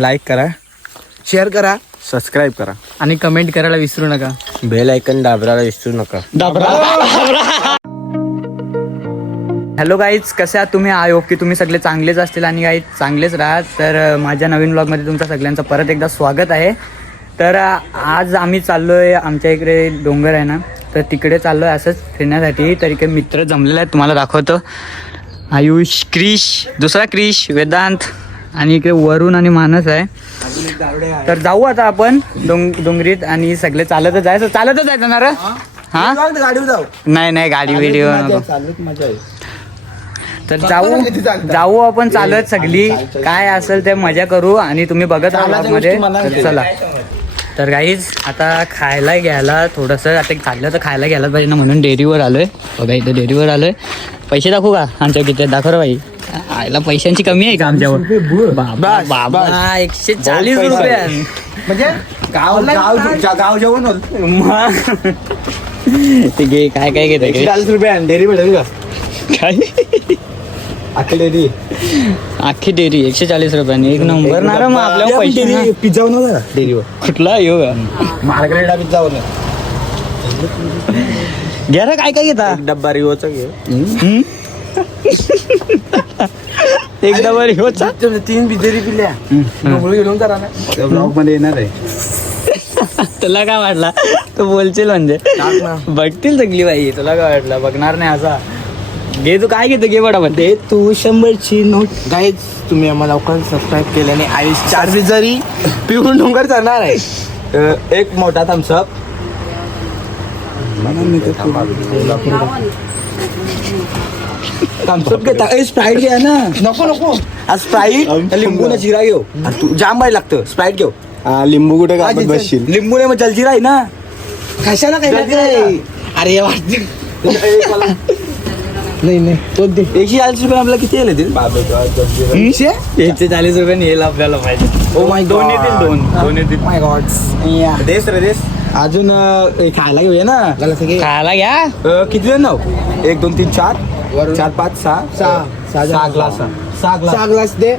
Like करा, share करा, subscribe करा आणि कमेंट करायला विसरू नका. बेल आयकन दाबायला विसरू नका. हॅलो गाईज, कसे आहात तुम्ही? आय होप की तुम्ही सगळे चांगलेच असतील आणि गाईज चांगलेच राहात. तर माझ्या नवीन ब्लॉगमध्ये तुमचं सगळ्यांचं परत एकदा स्वागत आहे. तर आज आम्ही चाललो आहे, आमच्या इकडे डोंगर आहे ना, तर तिकडे चाललो आहे असंच फिरण्यासाठी. तर इकडे मित्र जमलेले आहेत, तुम्हाला दाखवतो. आयुष, क्रिश, दुसरा क्रिश, वेदांत आणि इकडे वरुण आणि मानस आहे. तर जाऊ आता आपण डोंगरीत आणि सगळे चालतच जायचं ना रे? हा, गाडीवर जाऊ. नाही गाडी व्हिडिओ नको. चालत मजा आहे. तर जाऊ आपण चालत सगळी, काय असेल ते मजा करू आणि तुम्ही बघत राहा मध्ये. चला तर गाईज आता खायला घ्यायला थोडंसं, आता चाललं तर खायला घ्यायला पाहिजे ना, म्हणून डेअरीवर आलोय. बघा इथं डेअरीवर आलोय. पैसे दाखवू का आमच्या किती? दाखव रे बाई. आयला पैशांची कमी आहे का आमच्यावर? बाबा 140 रुपये म्हणजे गाव जेवण ते घे. काय घेत 140 रुपये डेअरी भेटेल का? काय अख्खी डेअरी, अख्खी डेअरी 140 रुपयाने. एक नंबर ना रे. मग आपल्याला पैसे पिझ्झा बनवला डेअरीवर. कुठला येऊ का? मार्गरेटा पिझ्झा बनवला. घ्या रे. काय घेता? एक डब्बा रिओचा घे. एक डबा रिओचा 3 बिजरी पिल्या. घेऊन करा ना, ब्लॉग मध्ये येणार आहे. तुला काय वाटला? तू बोलशील म्हणजे बघतील सगळी बाई. तुला काय वाटलं? बघणार नाही असा. घे तू. काय घेतो? घे बडा ते तू 100ची नोट. गाईज तुम्ही आम्हाला लवकर सबस्क्राईब केल्याने आयुष 4 बिजरी पिऊन डोंगर चढणार आहे. एक मोठा थम्सअप. थम्सअप घेता. स्प्राईट घ्या ना. नको आज स्प्राईट लिंबू ना जिरा घेऊ. तू जाम बाई लागतं. स्प्राईट घेऊ. लिंबू कुठे का बसशील? लिंबू नाही मग जलजिरा आहे ना. कशाला काय अरे वाटते. नाही तो 140 रुपये आपल्याला किती येईल? 140 रुपये येईल आपल्याला पाहिजे. ओ माय दोन येतील. दोन येतील. माय गॉड. देस रे देस. अजून खायला घेऊया ना. खायला घ्या. किती जण नाव? 1 2 3 4 4 5 6 ग्लास. 6 ग्लास दे.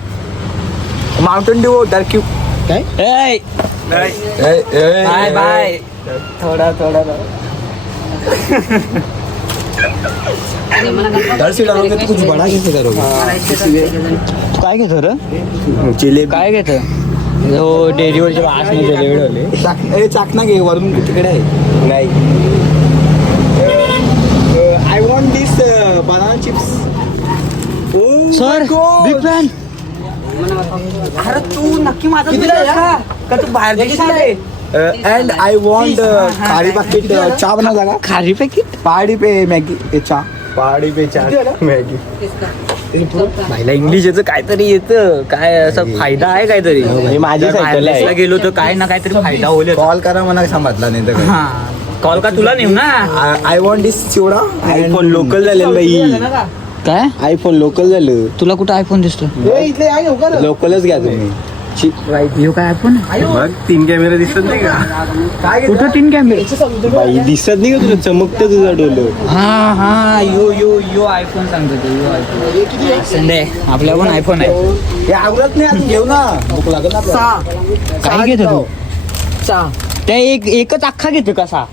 Mountain Dew dark cube. काय बाय थोडा 10 डालोगे तो कुछ बड़ा कैसे करोगे? काय घेतो रे? जिलेबी. काय घेतो? हो डेअरीवरचे वास नाही जिलेबी. चाकणा घे. वरून तिकडे आहे. नाही. I want this banana chips. Sir big fan. अरे तू नक्की माझा का तू बाहेर अँड आय वॉन्ट खारी पाकिट. चहा बना जागा. खारी पॅकेट. पहाडी पे मॅगी. चहा पहाडी पे चहा मॅगी. पहिला इंग्लिश याचं काहीतरी येतं. काय असं फायदा आहे काहीतरी? माझ्या सायकलला गेलो तर काय ना काहीतरी फायदा होईल. कॉल करा मला समजला नाही तर. हा कॉल का तुला नेऊ ना. I want this chivda. IPhone local झालेलं बाई. काय आयफोन लोकल झालं. तुला कुठं आयफोन दिसतो? लोकलच घ्या तुम्ही. येऊ काय आयफोन? 3 कॅमेरा दिसत नाही का? कुठं 3 कॅमेरे? बाई दिसत नाही का तुला? चमकतं तुझं डोलं. हा यो आयफोन सांगतो तू. यो आयफोन संडे आपल्या पण आयफोन आहे. हे आवडत नाही. आता घेऊ ना. भूक लागत ना. काय घेतो तू? त्या एकच अख्खा घेतो कसा?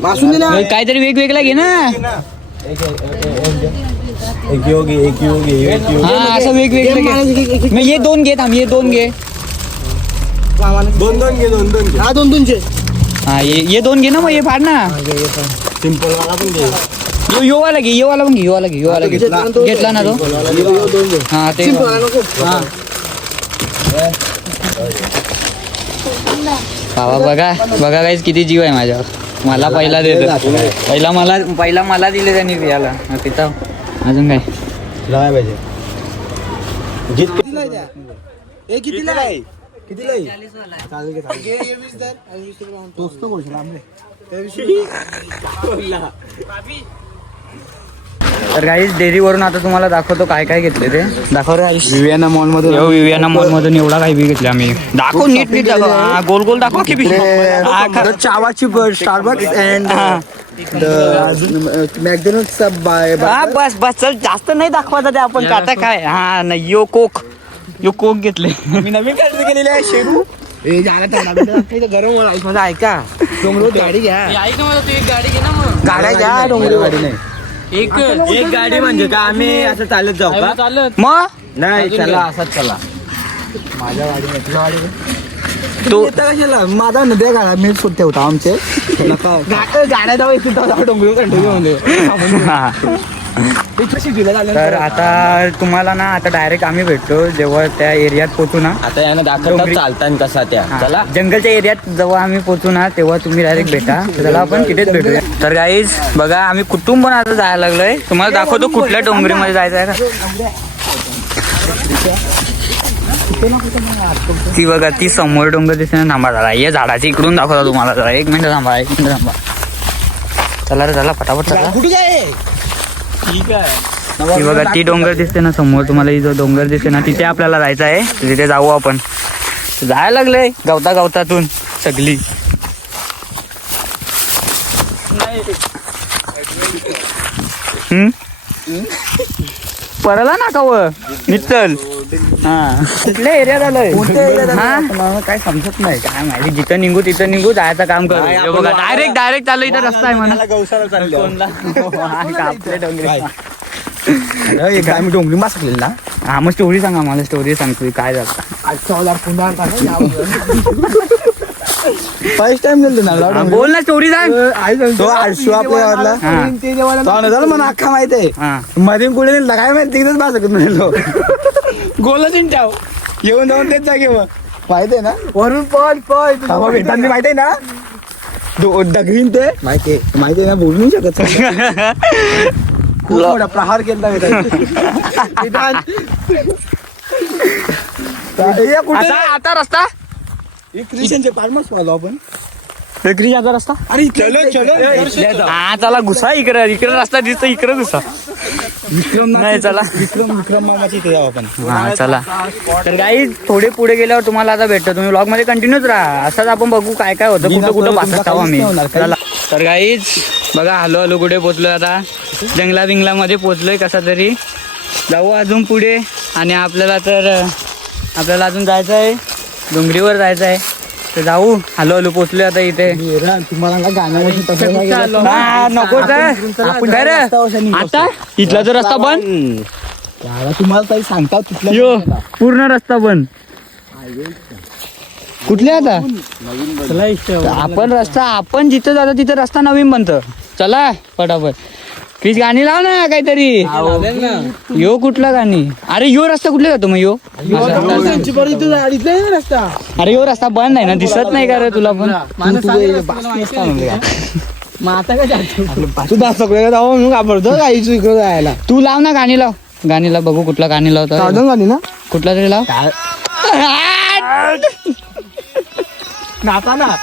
मासून दे ना. काहीतरी वेगवेगळा घे ना. एक योगी हा असं वेगवेगळं घे. मग ये 2 घे. थांब. ये 2 घे. 2 घे. 2 हा 2 हा ये 2 घे ना. मग ये फाड ना. सिंपल वाला पण घे. यो वाला घे. यो वाला घे. घेतला ना तो. हा ते बाबा बघा काहीच किती जीव आहे माझ्यावर. मला पहिला देत. पहिला मला दिले त्यांनी पियाला. पिता अजून काय पाहिजे. तर गाईज डेअरीवरून आता तुम्हाला दाखवतो काय घेतले ते. दाखव रे. विवियाना मॉल मधून. विवियाना मॉल मधून एवढा काही बी घेतले आम्ही. दाखव नीट दाखव. गोल दाखव की चावाची स्टारबक्स अँड मॅकडॉनल्ड्स. बस चल. जास्त नाही दाखवायचं ते आपण. आता काय. हा नाही. यो कोक यो कोक घेतले. मी नवीन खरेदी केलेली आहे शेरू. गरम माझा ऐका डोंगरावर गाडी घ्या. ऐक ना मला, तू एक गाडी घे ना मग. गाड्या घ्या डोंगरावर. गाडी नाही. एक गाडी म्हणजे का आम्ही असं चालत जाऊ का? चालत मग नाही चला असाच चला. माझ्या गाडी तुझ्या गाडी तू कशाला माझा नद्या गाडा मी सुट्टे होता आमचे. गाड्या जाऊ डोंगरावर कंटिन्यू म्हणजे तर आता तुम्हाला ना आता डायरेक्ट आम्ही भेटतो जेव्हा त्या एरियात पोहोचू ना. आता यानं दाखवतात चालताना कसा त्या. चला जंगलच्या एरियात जेव्हा आम्ही पोहोचू ना तेव्हा तुम्ही डायरेक्ट भेटा. त्याला आपण तिथेच भेटूया. तर गाईज बघा आम्ही कुटुंब पण आता जायला लागलोय. तुम्हाला दाखवतो कुठल्या डोंगरीमध्ये जायचं आहे का. ती बघा ती समोर डोंगर दिसते ना. थांबा जरा या झाडाची इकडून दाखवता तुम्हाला. जरा 1 मिनिट थांबा, 1 मिनिट थांबा. चला रे चला पटापट चला. कुठे जाय ठीक आहे. ती बघा ती डोंगर दिसते ना समोर तुम्हाला. ही जो डोंगर दिसते ना तिथे आपल्याला जायचं आहे. तिथे जाऊ आपण. जायला लागलंय गवतातून सगळी. परला ना काव निचल. हा कुठल्या एरियात आलोय. हा काय समजत नाही. काय माहिती जिथं निघू तिथं निघू जायचं काम करू. हे बघा डायरेक्ट चालू इथं रस्ता आहे म्हणा. गौशाला चाललो. आपले डोंगरी. आम्ही डोंगरी मासकलेली ना. हा मग स्टोरी सांगा मला. स्टोरी सांगतो काय झालं. फर्स्ट टाइम गेलो ना. बोल ना स्टोरी सांग. तो आळशू आपल्या गावातला झालं मला अख्खा माहित आहे. मध्ये कुठे नेलं काय माहिती तिकडेच बासकत म्हणलो. गोलच ठेव येऊन जाऊन तेच जागेवर माहित आहे ना. वरून पण भेटांनी माहित आहे ना. दगडीन ते माहिती आहे ना. बोलू नाही शकत. खूप मोठा प्रहार केला. आता रस्ता ख्रिश्चनचे फार्मर्स पाहिलो आपण. क्रियाचा रस्ता. अरे चलो हा चला घुसा इकडे रस्ता दिसतो. इकडे घुसा. नाही चला विक्रम मामाची इथे जाऊ आपण. हा चला. तर काही थोडे पुढे गेल्यावर तुम्हाला आता भेटतो. तुम्ही व्लॉग मध्ये कंटिन्यूच राहा. असंच आपण बघू काय काय होतं. कुठं कुठं पासत आहो आम्ही. चला तर गाईज बघा हलो कुठे पोचलोय आता. जंगला मध्ये पोचलोय कसा तरी. जाऊ अजून पुढे. आणि आपल्याला अजून जायचं आहे. डोंगरीवर जायचं आहे. तर जाऊ. हलो पोचलोय आता इथे. तुम्हाला गाण्यामध्ये नको तर आता इथला तर रस्ता बंद. तुम्हाला तरी सांगता तिथला यो पूर्ण रस्ता बंद. कुठले आता आपण जिथं जातो तिथं रस्ता नवीन बनतं. चला पटापट. प्लीज गाणी लाव ना काहीतरी. यो कुठला गाणी. अरे यो रस्ता कुठले जातो मग यो. रस्ता अरे यो रस्ता बंद आहे ना. दिसत नाही का रे तुला पण. तू सगळ्या जाऊ मग घाबरतो गाईचं इकडे जायला. तू लाव ना गाणी लाव. गाणी लाव बघू कुठला गाणी लावतो. गाणी ना कुठला तरी लाव. नाता ना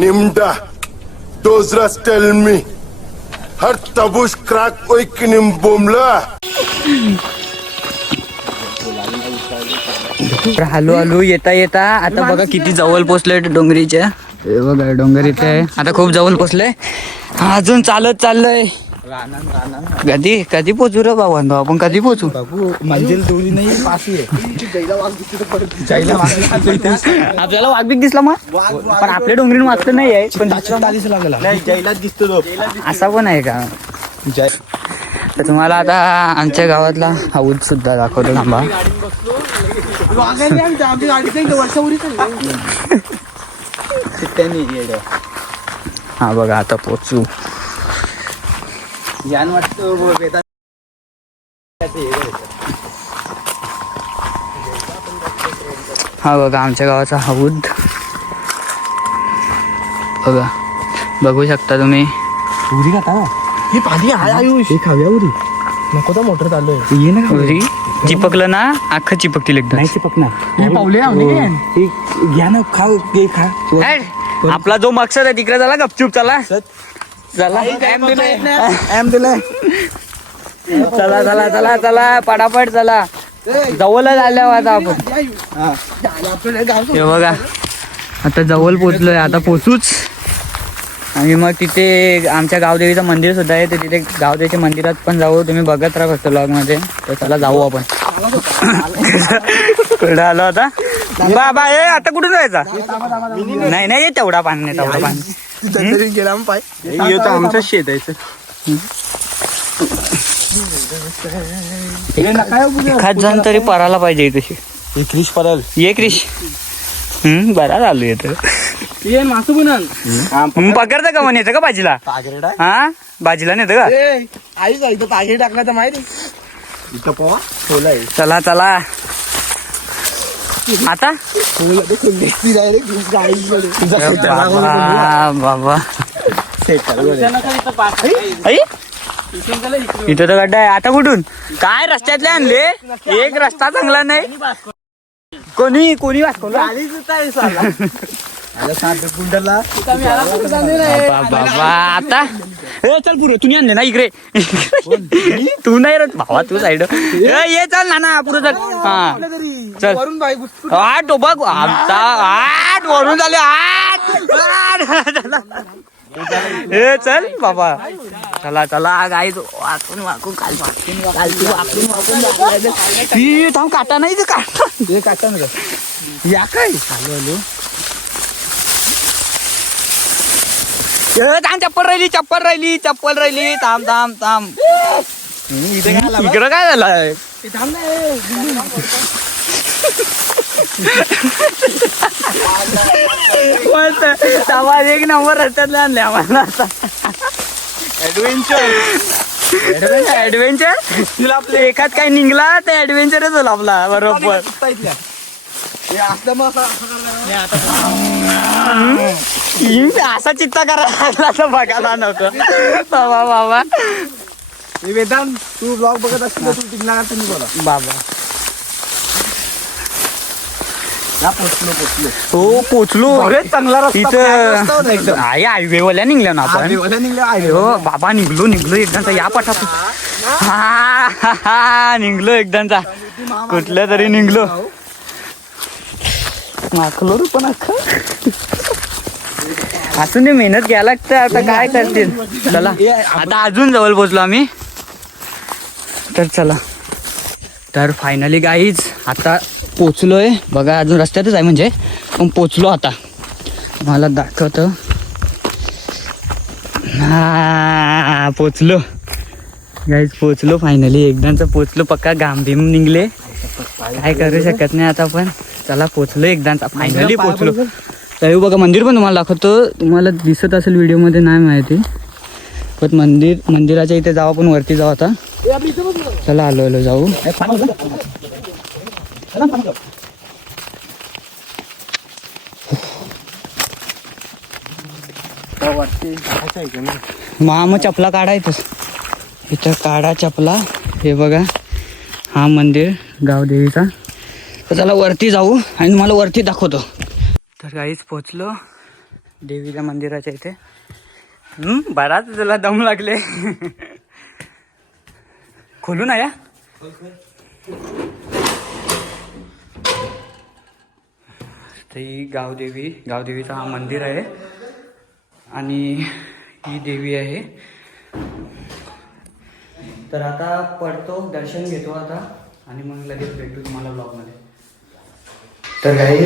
Nimda, those rats tell me, her tabush crack oikinim bomla. हळू येता आता बघा किती जवळ पोचलोय डोंगरीच्या. हे बघा डोंगर इथे आहे. आता खूप जवळ पोचलोय. अजून चालत चाललोय. कधी पोचू रे बाबा. आपण कधी पोचू. मंजिल दूरी नाही पासी आहे. आपल्याला वाघबीक दिसला मग. पण आपल्या डोंगरीन वाचत नाही आहे. पण जैलाच दिसतो तो. असा पण आहे का. तर तुम्हाला आता आमच्या गावातला हौद सुद्धा दाखवतो. थांबा. हा बघा आता पोचू. हा बघा आमच्या गावाचा हौद. बघा बघू शकता तुम्ही. उरी खाता हे पाणी आहे आयुष. हे खाऊया उरी. नको तर मोटर चालू आहे. ये ना उरी चिपकलं ना अख्खं चिपकतील एकदम. नाही चिपकणार. हे पावले घ्या ना खाऊ घे खा. आपला जो मकसद आहे तिकडे चला गपचूप. चला चला चला पटापट चला. जवळच आल्यावर आता आपण. हे बघा आता जवळ पोचलोय. आता पोचूच. आणि मग तिथे आमच्या गावदेवीचं मंदिर सुद्धा आहे, तर तिथे गावदेवीच्या मंदिरात पण जाऊ. तुम्ही बघत राहा फक्त ब्लॉगमध्ये. तर चला जाऊ आपण. कुठं आलो आता बाबा? हे आता कुठून जायचा? नाही नाही तेवढा पाणी नाही, तेवढा पाणी गेला पाय आमचं शेत आहे. एखाद जण तरी पराला पाहिजे तशी. एक रिश पडल. एक रिश बरा चालू येतं. मासू बनल पकडतं का? म्हणायचं का भाजीला? हा भाजीला नेतं का? आईच इथं पाणी टाकला तर माहिती इथं पोहा ठेवलाय. चला चला आता बाबा इथं तर गड्डा आहे. आता कुठून काय रस्त्यातले आणले? एक रस्ता चांगला नाही. कोणी कोणी वाचवला बाबा? आता चल पुढे. तुम्ही आणले ना इकडे? तू नाही रे भावा, तू साईड ये. चल ना पुढे चल. हा चल. आठ बघ आमचा आठ वरून झाले. आठ ए चल बाबा. चला चला गाई वाकून वाकून काल वाकून काटा नाही ते काटा काटा ना या काय आलो. चप्पल राहिली. थांब थांब थांब. इकडं काय झालं? एक नंबर रस्त्यातले आणले आम्हाला. ऍडव्हेंचर तुला आपलं एकात काय निघला तर ऍडव्हेंचरच झाला आपला बरोबर. असा चित्ता करायला लागला तर बघायला नको बाबा. बाबा वेदांत तू ब्लॉग बघत असतील तर तू टिकणार तुम्ही बोला बाबा. पोचलो पोचलो. चांगला इथं आहे हायवे वाल्या निघल्या ना आपण. हो बाबा निघलो एकदाचा. या पटापट हा निघलो एकदाचा. कुठल्या तरी निघलो. माखलो रे पण असून ते मेहनत घ्यायला लागतं. आता काय करतील. चला आता अजून जवळ पोचलो आम्ही. तर चला. तर फायनली गाईज आता पोचलोय बघा. अजून रस्त्यातच आहे म्हणजे, पण पोचलो आता. मला दाखवतो. हा पोचलो गाईज, पोचलो फायनली. एकदाच पोचलो. पक्का घाम भीम निघले. काय करू शकत नाही आता. पण चला पोचलो एकदाच फायनली पोचलो. तर बघा मंदिर पण तुम्हाला दाखवतो. तुम्हाला दिसत असेल व्हिडिओमध्ये नाही माहिती, पण मंदिराच्या इथे जाऊ. आपण वरती जाऊ आता. चला आलो जाऊ. मग चपला काढायचंच. इथं काढा चपला. हे बघा हा मंदिर गावदेवीचा. तर चला वरती जाऊ आणि तुम्हाला वरती दाखवतो. तर काहीच पोचलो देवीच्या मंदिराच्या इथे. बराच त्याला दम लागले. खोलू ना या. ही गावदेवीचा हा मंदिर आहे आणि ही देवी आहे. तर आता पडतो, दर्शन घेतो आता आणि मग लगेच भेटू तुम्हाला ब्लॉगमध्ये. तर काही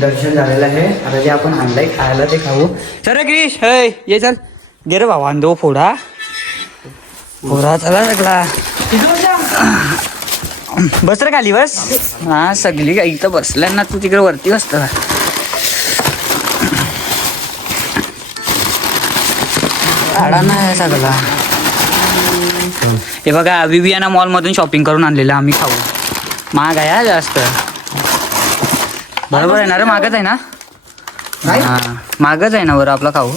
दर्शन झालेलं आहे. आता जे आपण आणलंय खायला ते खाऊ. चल क्रिश हय ये चल. गे रे बाबा दो फोडा चला सगळा. बस रे खाली बस. हा सगळी काही इथं बसल्या ना. तू तिकडे वरती बसत. आडा नाही सगळा. हे बघा विवियाना मॉल मधून शॉपिंग करून आणलेलं आम्ही खाऊ. महाग आहे जास्त. बरोबर आहे ना रे? मागच आहे ना? हा मागच आहे ना बरं आपला खाऊ.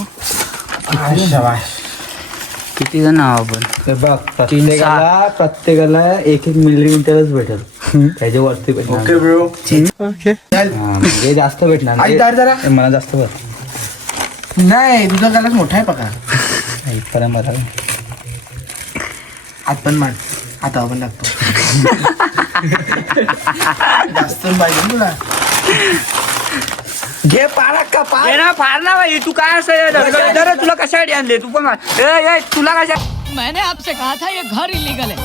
किती जण आहो आपण? प्रत्येकाला 1-1 मिलीमीटरच भेटेल. त्याच्या वरती म्हणजे जास्त भेटणार. मला जास्त भेट नाही. तुझा गलाच मोठा आहे पका. इथपर्यंत बरं. हात पण मान. हाता पण लागतो. जास्त पाहिजे तुला. घे पारा का ये ना फार ना भाई तू काय असं तुला कशासाठी आणले तू पण तुला कशा मैंने आपसे कहा था ये घर इलीगल है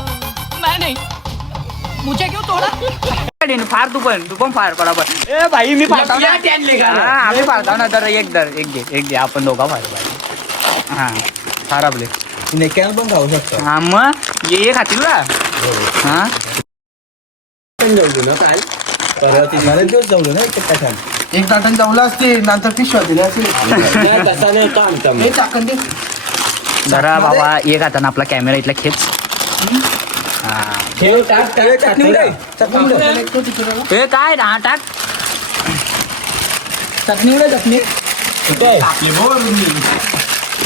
मैं नहीं मुझे क्यों तोड़ा फार तू पण फार बरोबर ए भाई मी फारताव ना आम्ही फारताव ना तर एक घे आपण दोघा फार भाई हा फार आपले नेक्याला पण खाऊ शकतो. हा मग ये खातील ना हा बरेच दिवस जाऊ ना एक तासाने. एक ताटाने जवळ असते नंतर पिशव्या दिल्या असतील. तसा नाही तो आमचा हे चाकण दे. जरा बाबा एक हातानं आपला कॅमेरा इथला खेच हा ठेव टाक चटणी उडे. ए काय हा टाक चटणी उडे चटणी.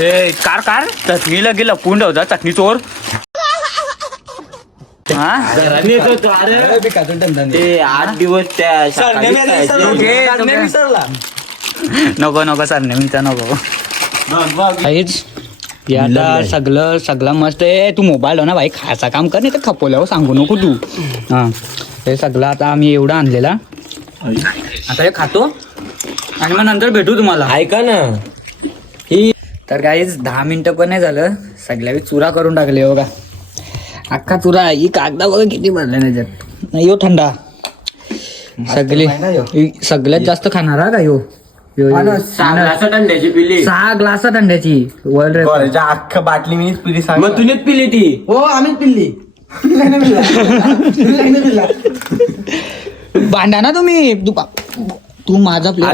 ए कार चटणी लगे लपून ठेवता चटणी चोर हा 8 दिवस त्या नको सर नेहमीचा नको काहीच आता सगळं मस्त आहे. तू मोबाईल हो ना भाई खायचा काम कर नाही तर खपवल्यावर सांगू नको तू हा हे सगळं आता आम्ही एवढं आणलेला आता हे खातो आणि मग नंतर भेटू तुम्हाला ऐका ना तर काहीच 10 मिनिटं पण नाही झालं सगळ्या चुरा करून टाकले बघा अख्खा चुरा ही कागदा बघा किती भरले त्याच्यात नाही यो थंडा सगळ्यात जास्त खाणार हा का यो 6 ग्लास थंड्याची वर्ल्ड अख्खा बाटली मीच पिली सांग. मग तुनेच पिली ती. हो आम्हीच पिल्ली. भांडा ना तुम्ही तू माझा पिली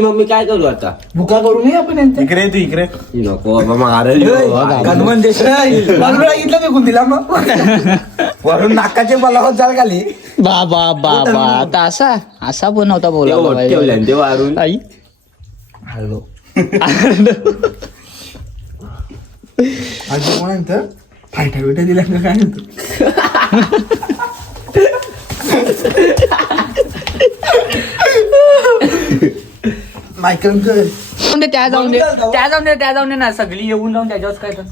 मग मी काय करू आता. भुका करू नये आपण यांचं. इकडे तू इकडे नको बाजूला इथलं फेकून दिला मग. वरून नाकाचे बलावत जाल खाली. बाबा आता असा बनवता बोला वारून आई हॅलो आज कोण म्हणतं फायटा बिटा दिला का काय म्हणतो. मायकल त्या जाऊन दे ना सगळी येऊन जाऊन त्याच्यावर काय तर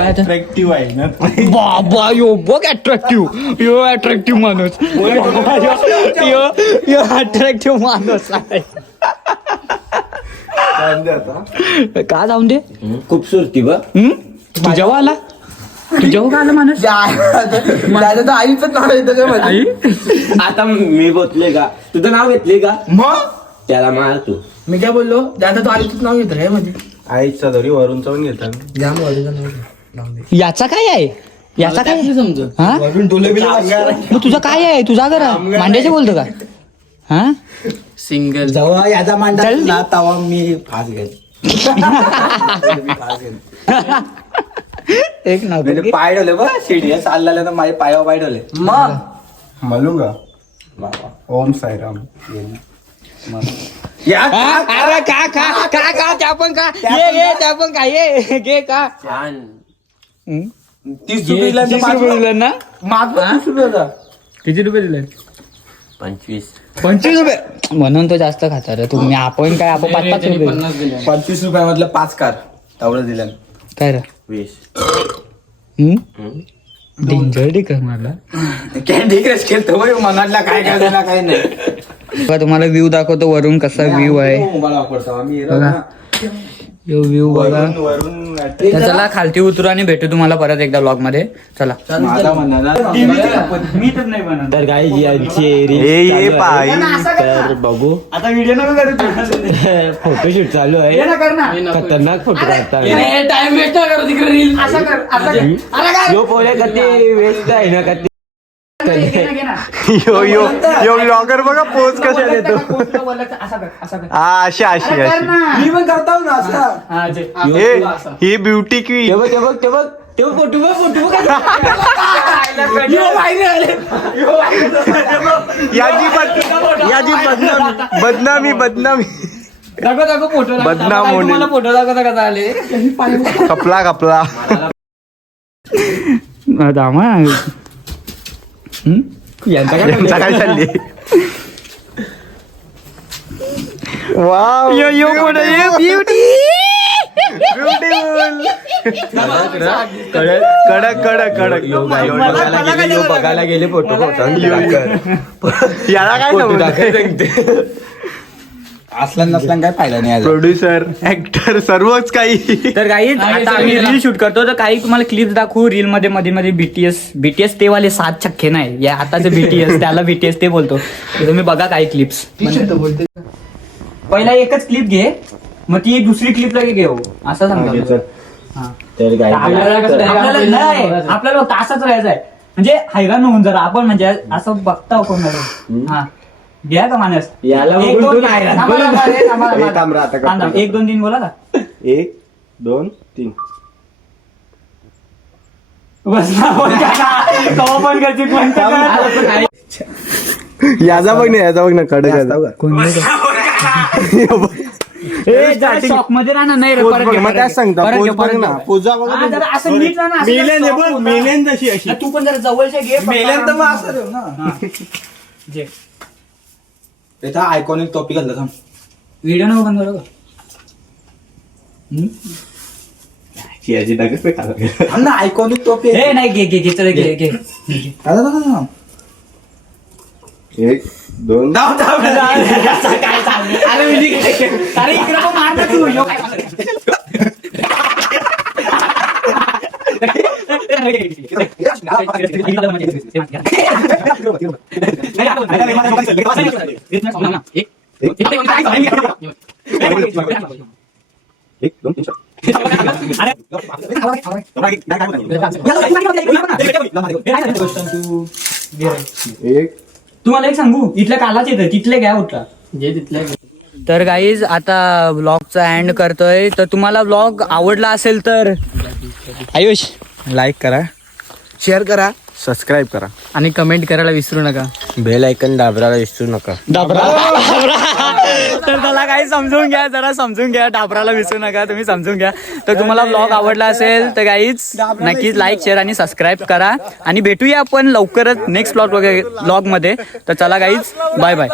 अट्रॅक्टिव्ह आहे ना. बाबा यो बघ अट्रॅक्टिव्ह माणूस यो अट्रॅक्टिव्ह माणूस आहे का जाऊन दे खूपसूरती बघ तुझ्यावर आला का आला माणूस तर आईच नाव येतं आई आता मी बोलले का तुझं नाव घेतले का मग त्याला मार तू. मी काय बोललो दादा तो आईच नाव घेतो रे म्हणजे आईचा धरी वरून चवून घेतात. जाम वाजूचं नाव याचा काय आहे याचा काय हा वरून डोले बिले मग तुझं काय आहे तुझा घरा मांड्याचे बोलतो का हा सिंगल जेव्हा याचा मांडा चल. ना तेव्हा मी फास घेत एक ना पाय ठेवले बघ शिडी चालला तर माझे पायावर पाय ठेवले मग मलू का ओम साईराम अरे का त्या पण का ये त्या पण का ये घे का 30 रुपये दिलं ना मागं 30 रुपये होता. किती रुपये दिले 25 रुपये म्हणून तो जास्त खाता रे तुम्ही आपण काय आपण 5 रुपये 25 रुपयामधलं 5 कार तेवढं दिलं काय रे 20 डेंजर डिकर मारला कॅन्डी खेळतो मनातला काय करायला काय नाही. बघा तुम्हाला व्ह्यू दाखवतो वरून कसा व्ह्यू आहे मोबाईल वापरतो आम्ही बघा यो व्ह्यू बघा वरून तर चला खालती उतरू आणि भेटू तुम्हाला परत एकदा व्लॉग मध्ये चला माझा म्हणाला मी तर नाही बनवणार तर काही यांची तर बघू आता व्हिडिओ नका करू फोटोशूट चालू आहे खतरनाक फोटो काढता टाइम वेस्ट करू तिकडे रील असं कर यो पोरे कधी वेस्ट आहे ना कधी यो ब्लॉगर बघा पोच कशा देतो अशी मी पण करतो ना असं ही ब्युटी क्वीन ते बघ फोटो याची बदनामी दाखव फोटो बदनाम होणे. मला फोटो दाखवता कसा आले कपला दामा यांचा काय चालली वाव यो ब्युटी ब्युटिफुल कडक कडक कडक बघायला गेले फोटो याला काय सांगते असला नसला काय फायदा नाही प्रोड्युसर ऍक्टर सर्वच काही. तर काही आता आम्ही रील शूट करतो तर काही तुम्हाला क्लिप दाखवू रील मध्ये मध्ये मध्ये बीटीएस ते वाले 7 छक्के नाही या आताचे बीटीएस त्याला बीटीएस ते बोलतो तर तुम्ही बघा काही क्लिप्स. पहिला एकच क्लिप घे मग ती एक दुसरी क्लिप लगे घेऊ असं सांगतो. आपल्याला तासच राहायचं आहे म्हणजे हैराण होऊन जरा आपण म्हणजे असं बघता कोण हा घ्या का माणस याला 1 2 1 2 3 बोला का 1 2 3 बस कवा पण करते याचा बघ ना याचा बघ ना कडक शॉक मध्ये राहणार नाही रे, परत घे, मग परत काय घे. सांगता परत घे, पोच परत बघ ना घे. पूजा हा, जरा असं नीट राहा ना, असं जरा shock होतं. मेलेन तशी अशी तू पण जरा जवळच्या घे इथं आयकॉनिक टॉपिक घातला थांब. व्हिडिओ नको बंद करू थांब ना आयकॉनिक टॉपिक हे नाही घे घे घे चल घे घे 1 2 काय चाललंय अरे इकडे पण मार ना तू ह्यो काय तुम्हाला एक सांगू इथल्या कालाच येतं तिथले घ्या उठला जे तिथल्या. तर गाईज आता ब्लॉगचा एंड करतोय तर तुम्हाला ब्लॉग आवडला असेल तर आयुष लाईक करा शेअर करा सबस्क्राईब करा आणि कमेंट करायला विसरू नका. बेल ऐकन दाबरायला विसरू नका. तर त्याला काही समजून घ्या जरा समजून घ्या डाबराला विसरू नका तुम्ही समजून घ्या. तर तुम्हाला ब्लॉग आवडला असेल तर गाईज नक्कीच लाईक शेअर आणि सबस्क्राईब करा आणि भेटूया आपण लवकरच नेक्स्ट ब्लॉग मध्ये. तर चला गाईज बाय बाय.